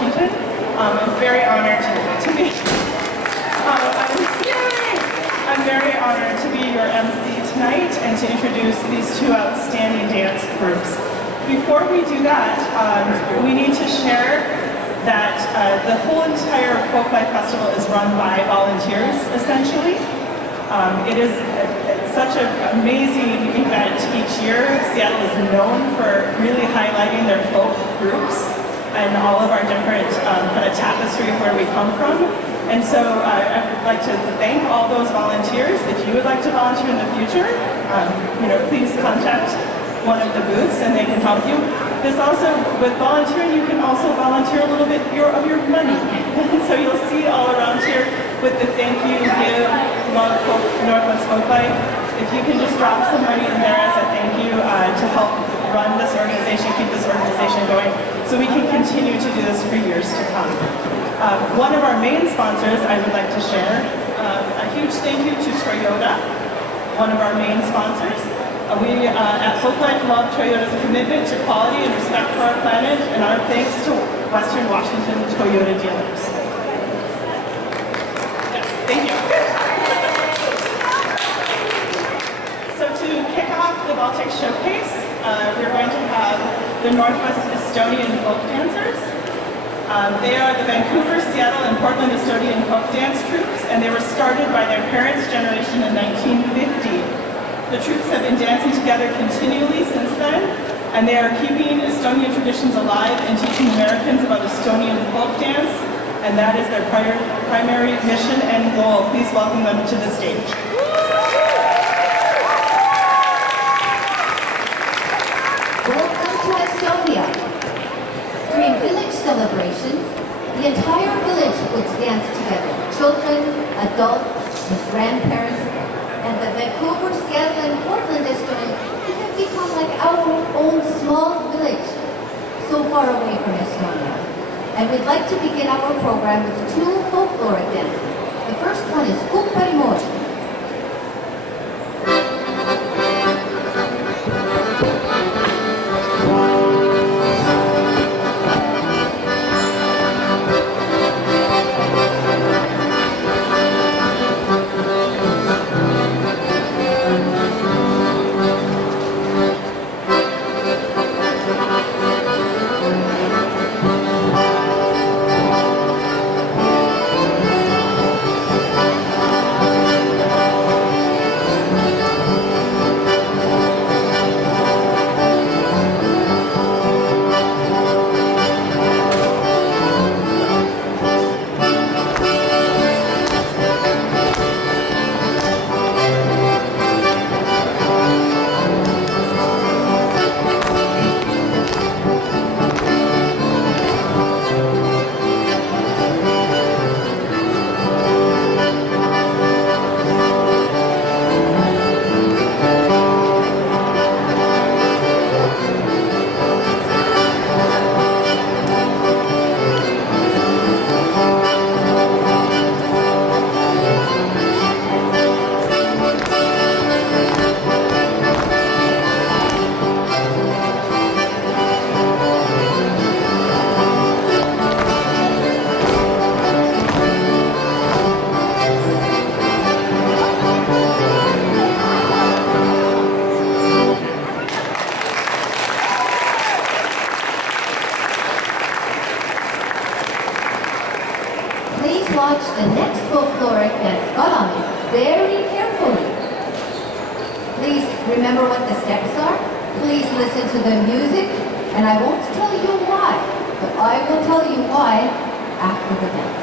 Washington. I'm very honored to be. I'm very honored to be your MC tonight and to introduce these two outstanding dance groups. Before we do that, we need to share that the whole entire Folklife Festival is run by volunteers, essentially. It is such an amazing event each year. Seattle is known for really highlighting their folk groups and all of our different kind of tapestry of where we come from. And so I would like to thank all those volunteers. If you would like to volunteer in the future, please contact one of the booths and they can help you. There's also, with volunteering, you can also volunteer a little bit of your money. So you'll see all around here with the thank you, give, love, Northwest Folklife. If you can just drop some money in there as a thank you to help run this organization, keep this organization going, so we can continue to do this for years to come. One of our main sponsors I would like to share, a huge thank you to Toyota, one of our main sponsors. We at Folklife love Toyota's commitment to quality and respect for our planet, and our thanks to Western Washington Toyota dealers. Yes, thank you. So to kick off the Baltic Showcase, we're going to have the Northwest Estonian folk dancers. They are the Vancouver, Seattle, and Portland Estonian folk dance troops, and they were started by their parents' generation in 1950. The troops have been dancing together continually since then, and they are keeping Estonian traditions alive and teaching Americans about Estonian folk dance, and that is their primary mission and goal. Please welcome them to the stage. Welcome to Estonia. During village celebrations, the entire village would dance together. Children, adults, and grandparents, and the Vancouver, Seattle, and Portland Estonia, it have become like our own small village, so far away from Estonia. And we'd like to begin our program with two folkloric dances. The first one is Kuppari-Moori. Watch the next folkloric dance Galam very carefully. Please remember what the steps are. Please listen to the music, and I won't tell you why, but I will tell you why after the dance.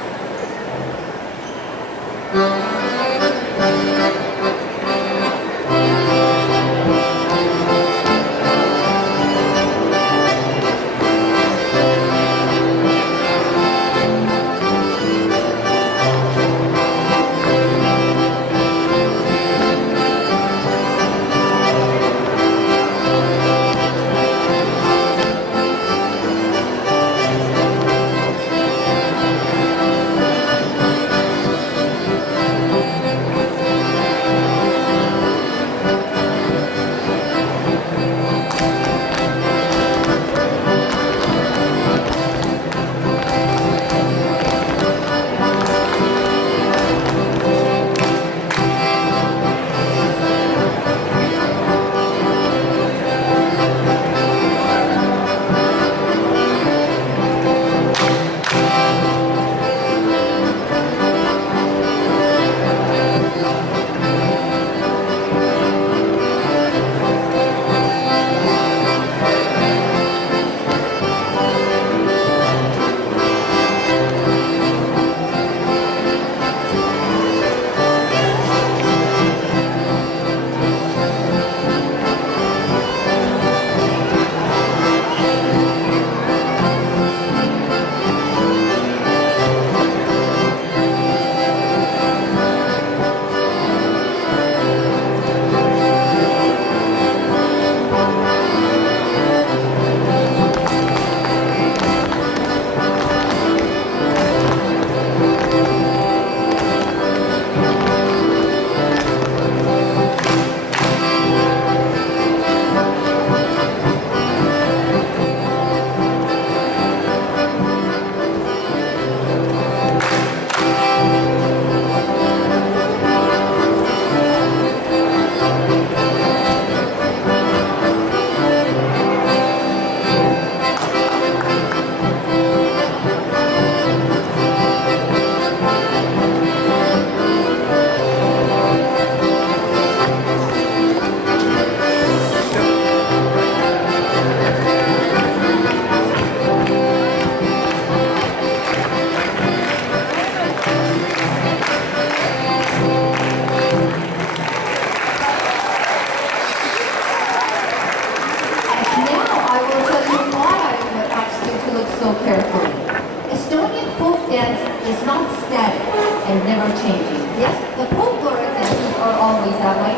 and never changing. Yes, the folkloric dances are always that way,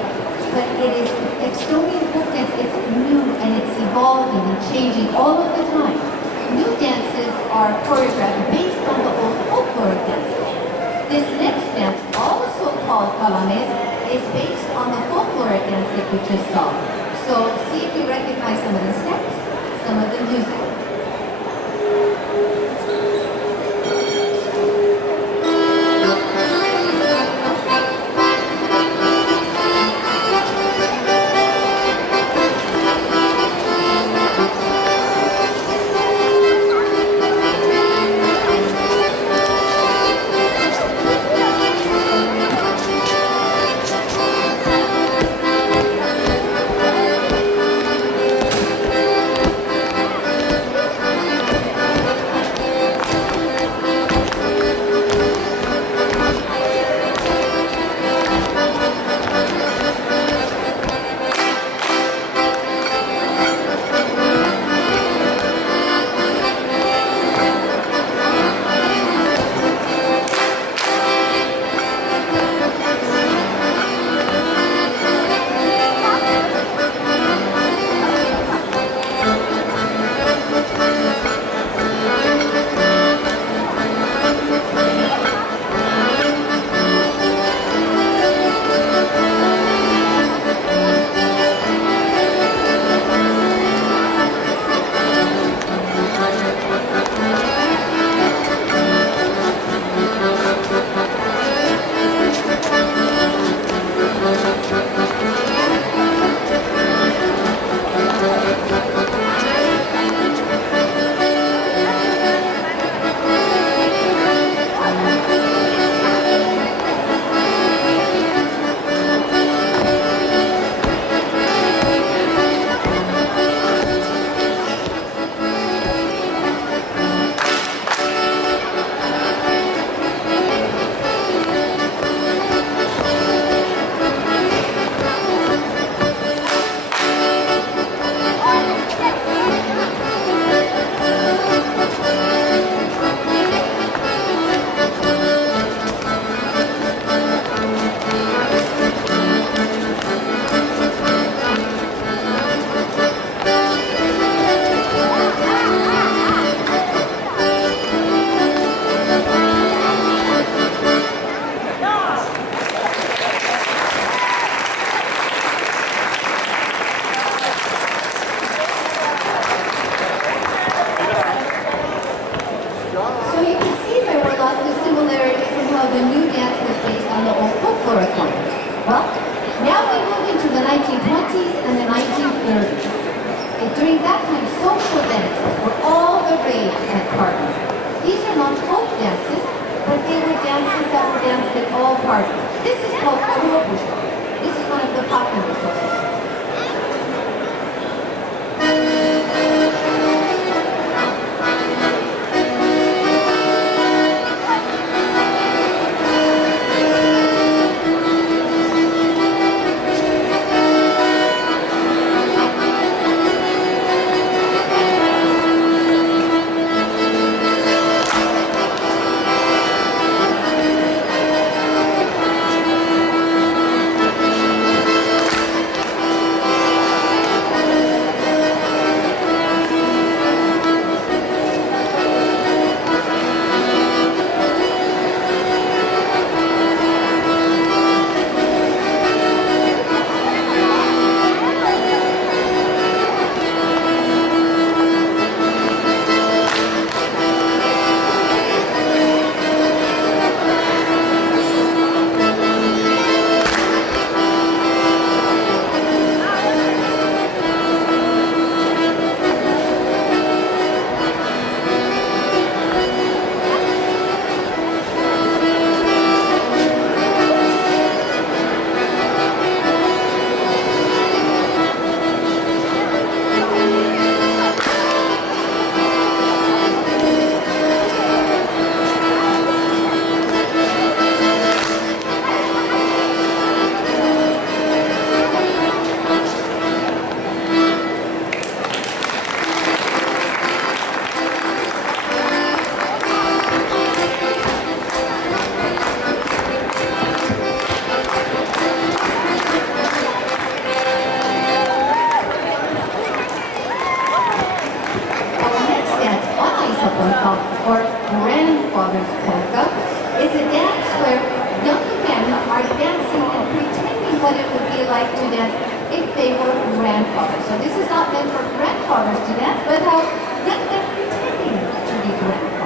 but it is Estonian folk dance. It's new and it's evolving and changing all of the time. New dances are choreographed based on the old folkloric dances. This next dance, also called Kalames, is based on the folkloric dance that we just saw. So see if you recognize some of the steps, some of the music. So you can see there were lots of similarities in how the new dance was based on the old folkloric one. Well, now we move into the 1920s and the 1930s. And during that time, social dances were all the rage at parties. These are not folk dances, but they were dances that were danced at all parties. This is called Korobusho. This is one of the popular social dances. So this is not meant for grandfathers to dance, but how young men pretending to be grandfathers.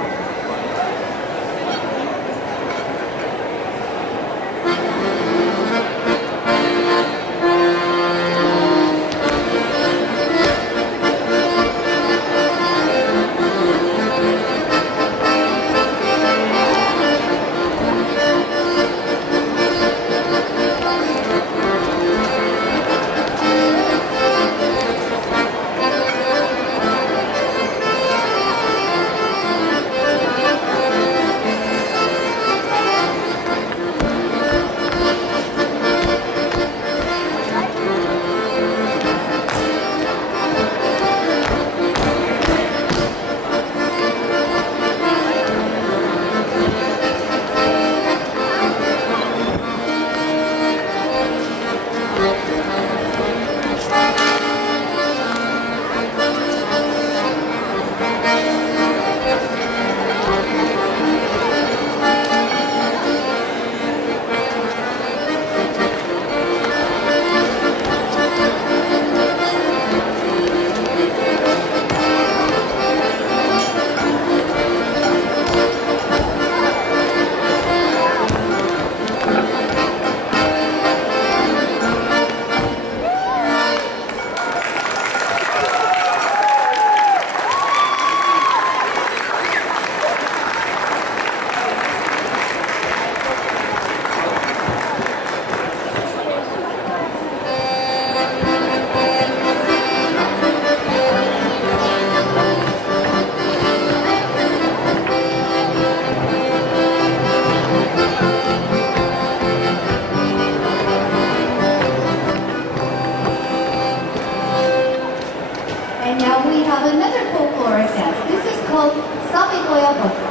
And now we have another folkloric dance. This is called Sabigoya Bota.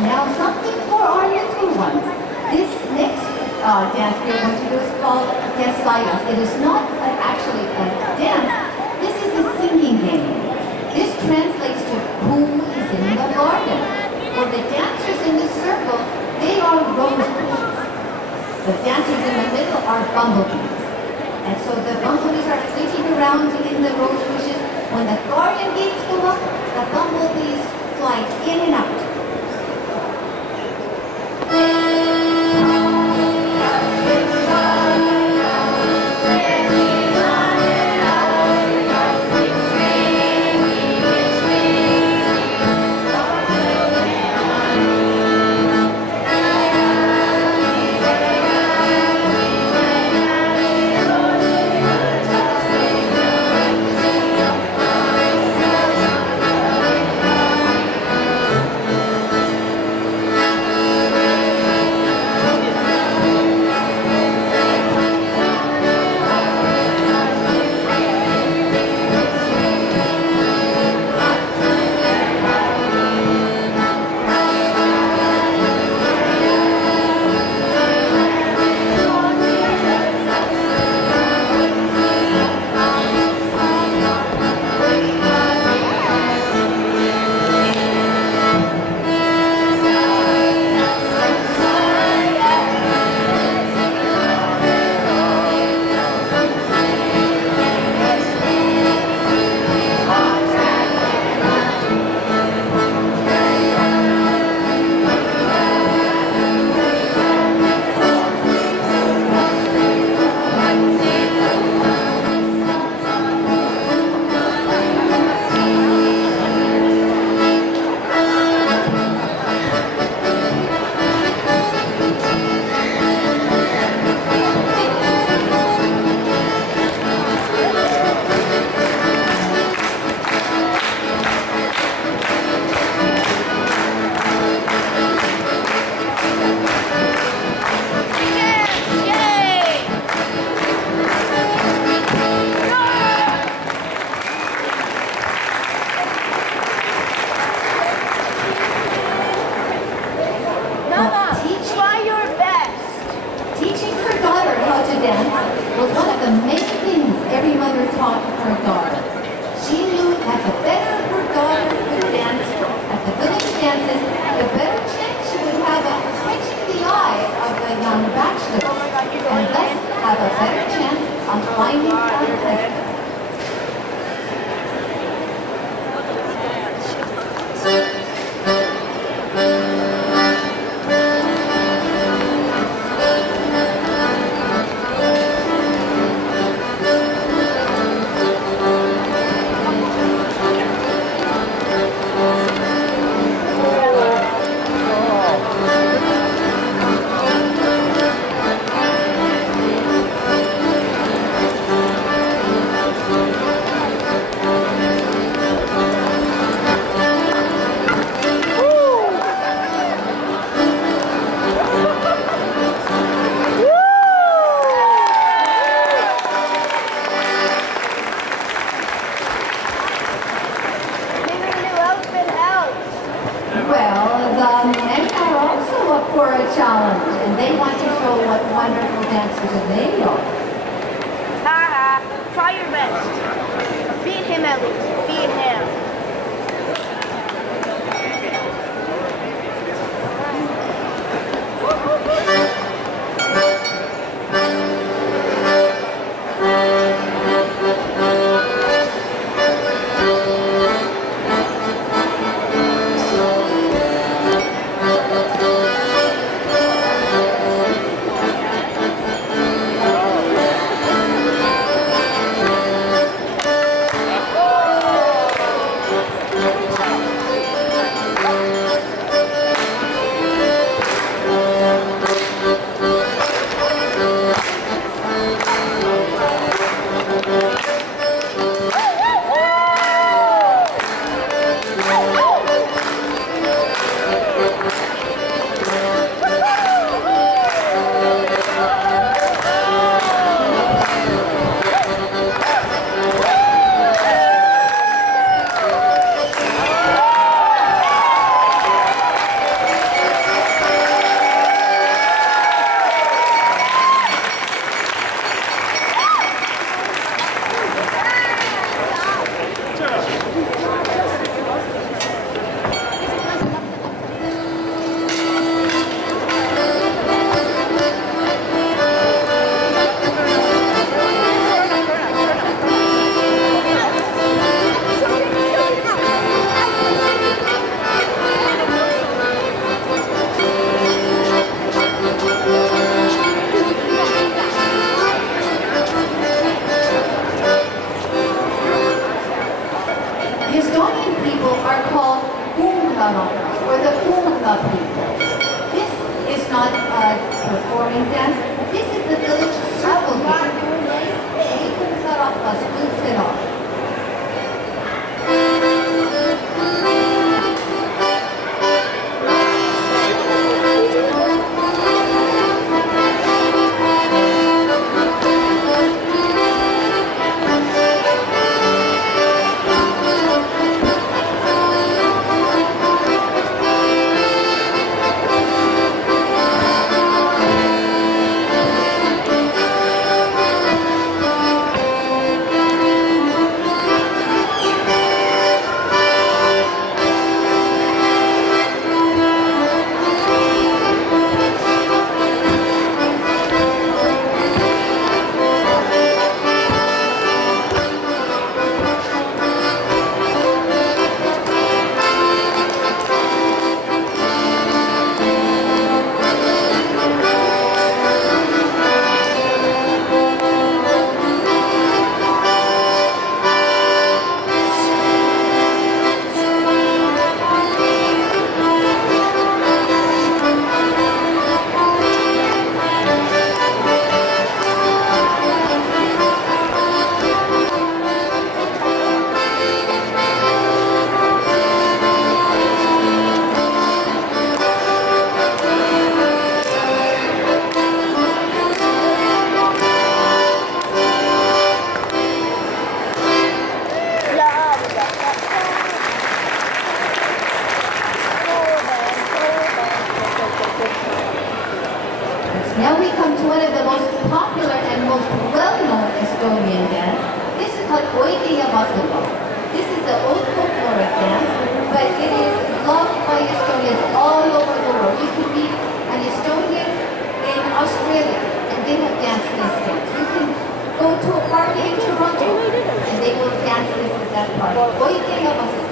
Now something for our little ones. This next dance we are going to do is called Desayas. It is not actually a dance. This is a singing game. This translates to who is in the garden. For the dancers in the circle, they are rose bushes. The dancers in the middle are bumblebees. And so the bumblebees are flitting around in the rose bushes. When the garden gates go up, the bumblebees fly in and out. Try your best. Teaching her daughter how to dance was one of the main things every mother taught her daughter. She knew that the better her daughter could dance at the village dances, the better chance she would have of catching the eye of the young bachelors, and thus have a better chance of finding her husband. Well, the men are also up for a challenge, and they want to show what wonderful dancers they are. Haha, try your best. Beat him at least. Beat him. The Estonian people are called Kuumlanokas, or the Kuumla people. This is not a performing dance. This is the village circle game. They, Kuumlarahvas, will sit off. Now we come to one of the most popular and most well-known Estonian dance. This is called Oideya Vasaga. This is the old folkloric dance, but it is loved by Estonians all over the world. You can meet an Estonian in Australia and they have danced this dance. You can go to a party in Toronto and they will dance this at that party. Oideya Vasaga.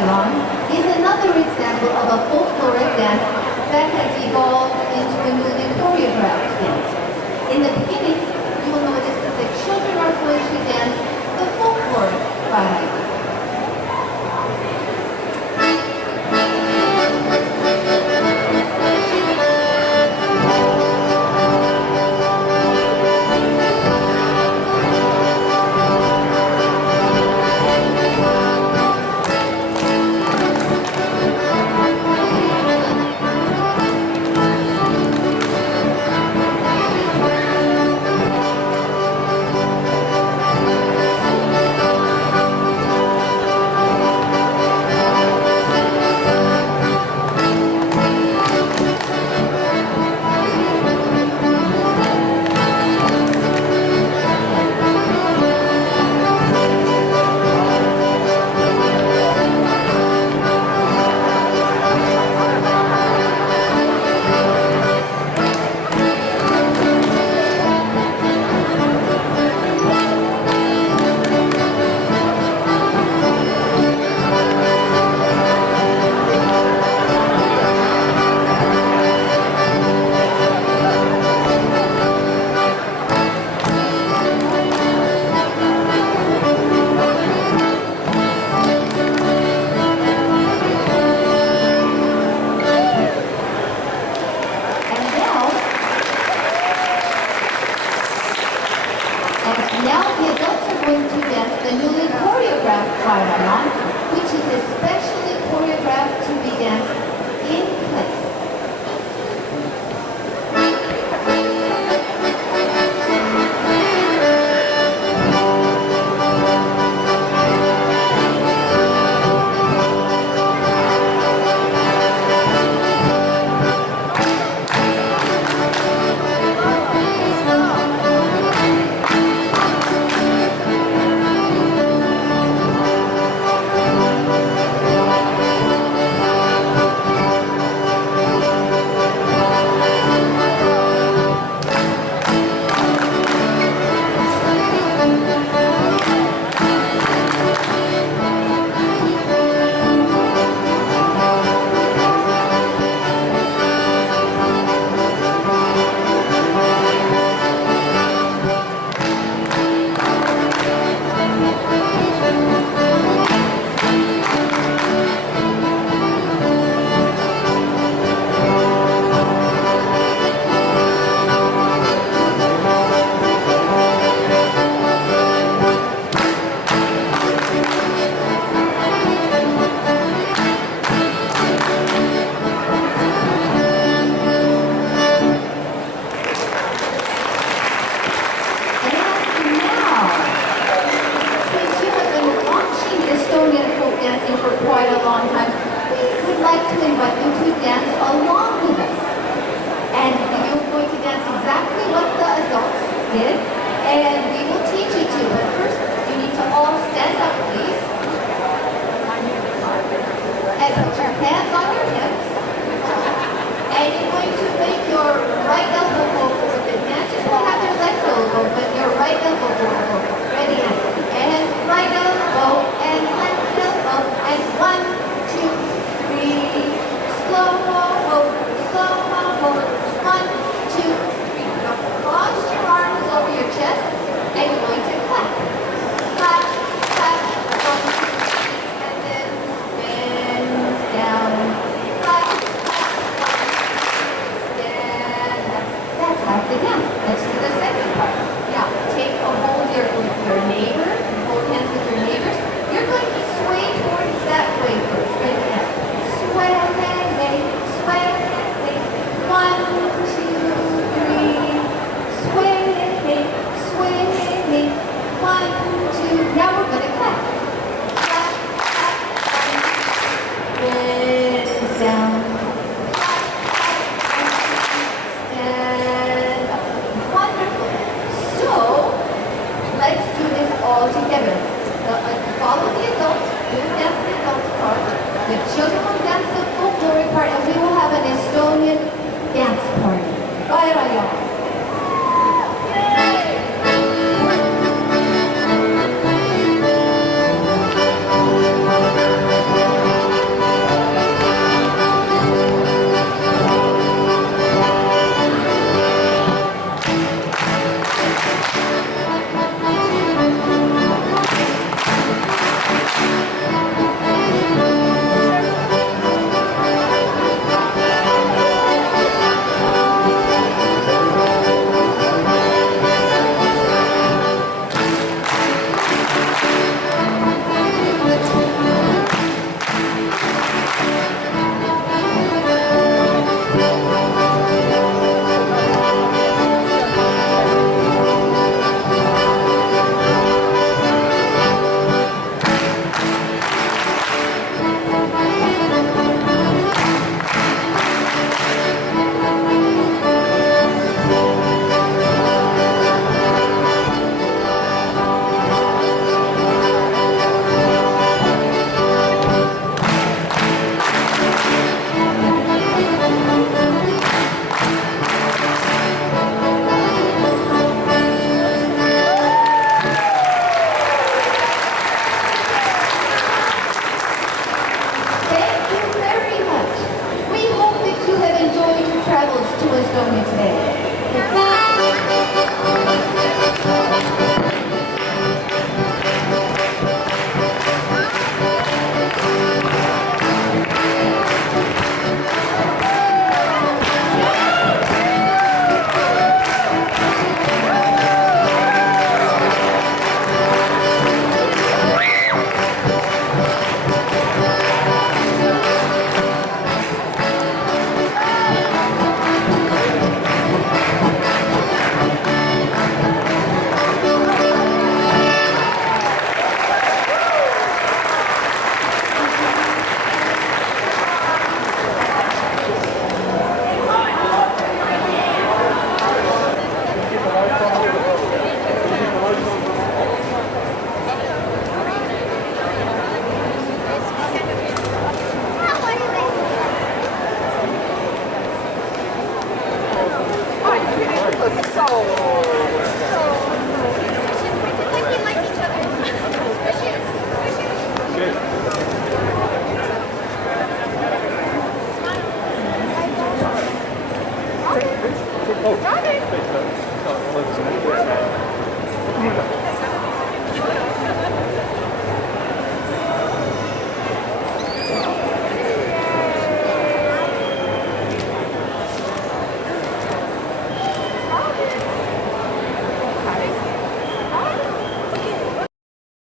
Bailan is another example of a folkloric dance that has evolved into a newly choreographed dance. In the beginning, you will notice that the children are going to dance the folkloric Bailan. Now the adults are going to dance the newly choreographed Bailan, which is especially choreographed to be danced in place. For quite a long time, we would like to invite